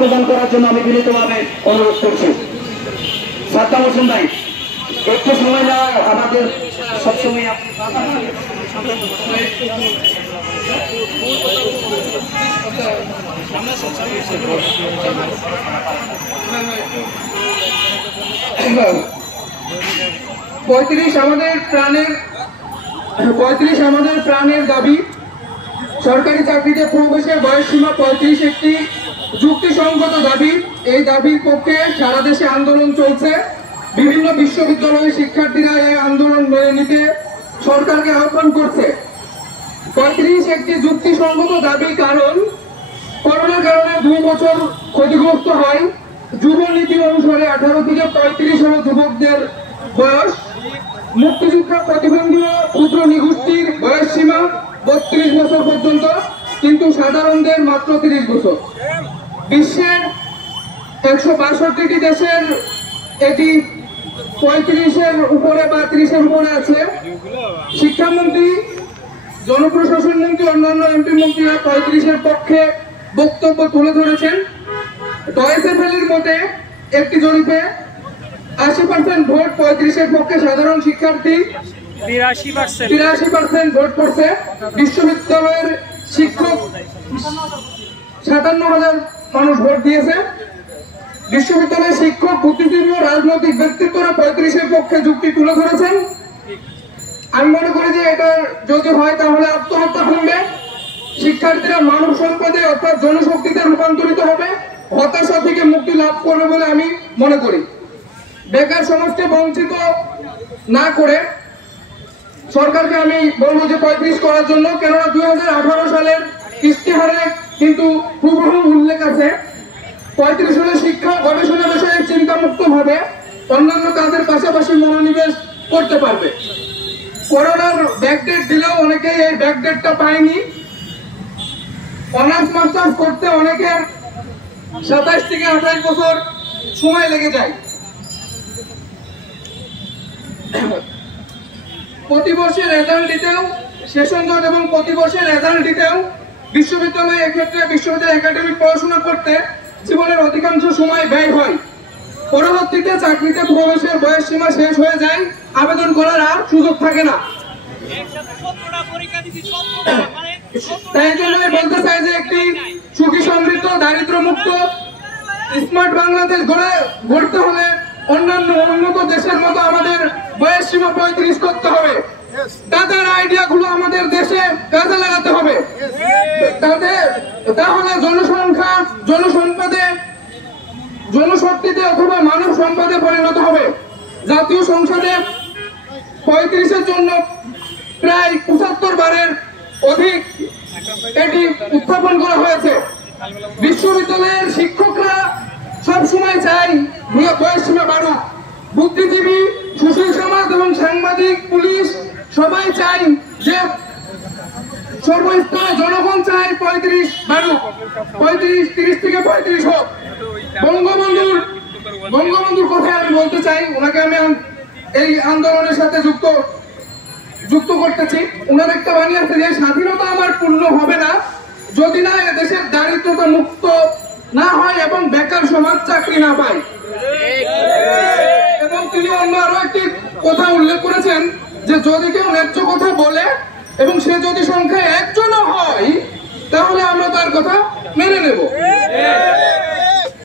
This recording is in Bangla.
প্রদান করার জন্য আমি বিনীতভাবে অনুরোধ করছি। সাদ্দাম হোসেন ভাই, একটু সময় নেওয়া আমাদের সবসময় পঁয়ত্রিশ আমাদের প্রাণের দাবি। সরকারি চাকরিতে প্রবেশের বয়স সীমা 35 একটি যুক্তিসঙ্গত দাবি। এই দাবির পক্ষে সারা দেশে আন্দোলন চলছে। বিভিন্ন বিশ্ববিদ্যালয়ের শিক্ষার্থীরা এই আন্দোলন মেনে নিতে সরকারকে আহ্বান করছে। 35 একটি যুক্তিসঙ্গত দাবি, কারণ করোনার কারণে 2 বছর ক্ষতিগ্রস্ত হয়। যুব নীতি অনুসারে 18 থেকে 35 হল যুবকদের বয়স। মুক্তিযোদ্ধা, প্রতিবন্ধী ও ক্ষুদ্র নিগোষ্ঠীর বয়স সীমা 32 বছর পর্যন্ত, কিন্তু সাধারণদের মাত্র 30 বছর। বিশ্বের 162টি দেশের এটি 35-এর উপরে বা 30-এর উপরে আছে। শিক্ষামন্ত্রী, জনপ্রশাসন মন্ত্রী, অন্যান্য এমপি মন্ত্রীরা 35-এর পক্ষে বক্তব্য তুলে ধরেছেন। ডয়েচে ভেলের মতে একটি জরিপে 80% ভোট 35-এর পক্ষে। সাধারণ শিক্ষার্থী 83% ভোট করছে। বিশ্ববিদ্যালয়ের শিক্ষক 57,000 মানুষ ভোট দিয়েছে। বিশ্ববিদ্যালয়ের শিক্ষক, বুদ্ধিজীবী ও রাজনৈতিক ব্যক্তিত্বরা 35-এর পক্ষে যুক্তি তুলে ধরেছেন। আমি মনে করি যে এটা যদি হয় তাহলে আত্মহত্যা কমবে, শিক্ষার্থীরা মানব সম্পদে অর্থাৎ জনশক্তিতে রূপান্তরিত হবে, হতাশা থেকে মুক্তি লাভ করবে বলে আমি মনে করি। বেকার সমাজকে বঞ্চিত না করে সরকারকে আমি বলবো যে 35 করার জন্য, কেননা 2018 সালের ইশতেহারে কিন্তু হুবহু উল্লেখ আছে 35 হলে শিক্ষা গবেষণা বিষয়ে চিন্তামুক্ত ভাবে অন্যান্য কাজের পাশাপাশি মনোনিবেশ করতে পারবে। করোনার ব্যাকডেট দিলেও অনেকেই এই ব্যাকডেটটা পায়নি। অনার্স মাস্টার্স করতে অনেকের 27 থেকে 28 বছর সময় লেগে যায়। প্রতি বছর রেজাল্ট দিতেও, সেশন জট এবং প্রতি বছর রেজাল্ট দিতেও বিশ্ববিদ্যালয়, এক্ষেত্রে বিশ্ববিদ্যালয় একাডেমিক পড়াশোনা করতে জীবনের অধিকাংশ সময় ব্যয় হয়। পরবর্তীতে চাকরিতে প্রবেশের বয়স সীমা শেষ হয়ে যায়, আবেদন করার আর সুযোগ থাকে না। তাই জন্য বলতে চাই যে একটি সুখী, সমৃদ্ধ, দারিদ্র মুক্ত, স্মার্ট বাংলাদেশ গড়তে হলে অন্যান্য উন্নত দেশের মতো আমাদের বয়স সীমা 35 করতে হবে। তাদের আইডিয়া গুলো আমাদের দেশে কাজে লাগাতে হবে। তাহলে জনসংখ্যা জনসম্পদে, জনশক্তিতে অথবা মানব সম্পদে পরিণত হবে। জাতীয় সংসদে 35-এর জন্য প্রায় 75 বারের অধিক এটি উত্থাপন করা হয়েছে। বিশ্ববিদ্যালয়ের শিক্ষকরা সবসময় চাই বয়স সীমা বাড়ুক। বুদ্ধিজীবী, সুশীল সমাজ এবং সাংবাদিক, পুলিশ সবাই চাই যে সর্বস্তরে জনগণ চাই 35 বাড়ুক, 30 থেকে 35 হোক। বঙ্গবন্ধুর কথায় আমি বলতে চাই, ওনাকে আমি এই আন্দোলনের সাথে যুক্ত করতেছি। ওনার একটা বাণী আছে যে স্বাধীনতা আমার পূর্ণ হবে না যদি না এদেশের দারিদ্রতা মুক্ত না হয় এবং বেকার সমাজ চাকরি না পায়। এবং তিনি অন্য আরো একটি কথা উল্লেখ করেছেন যে যদি কেউ ন্যায্য কথা বলে এবং সে যদি সংখ্যায় একজনও হয় তাহলে আমরা তার কথা মেনে নেব।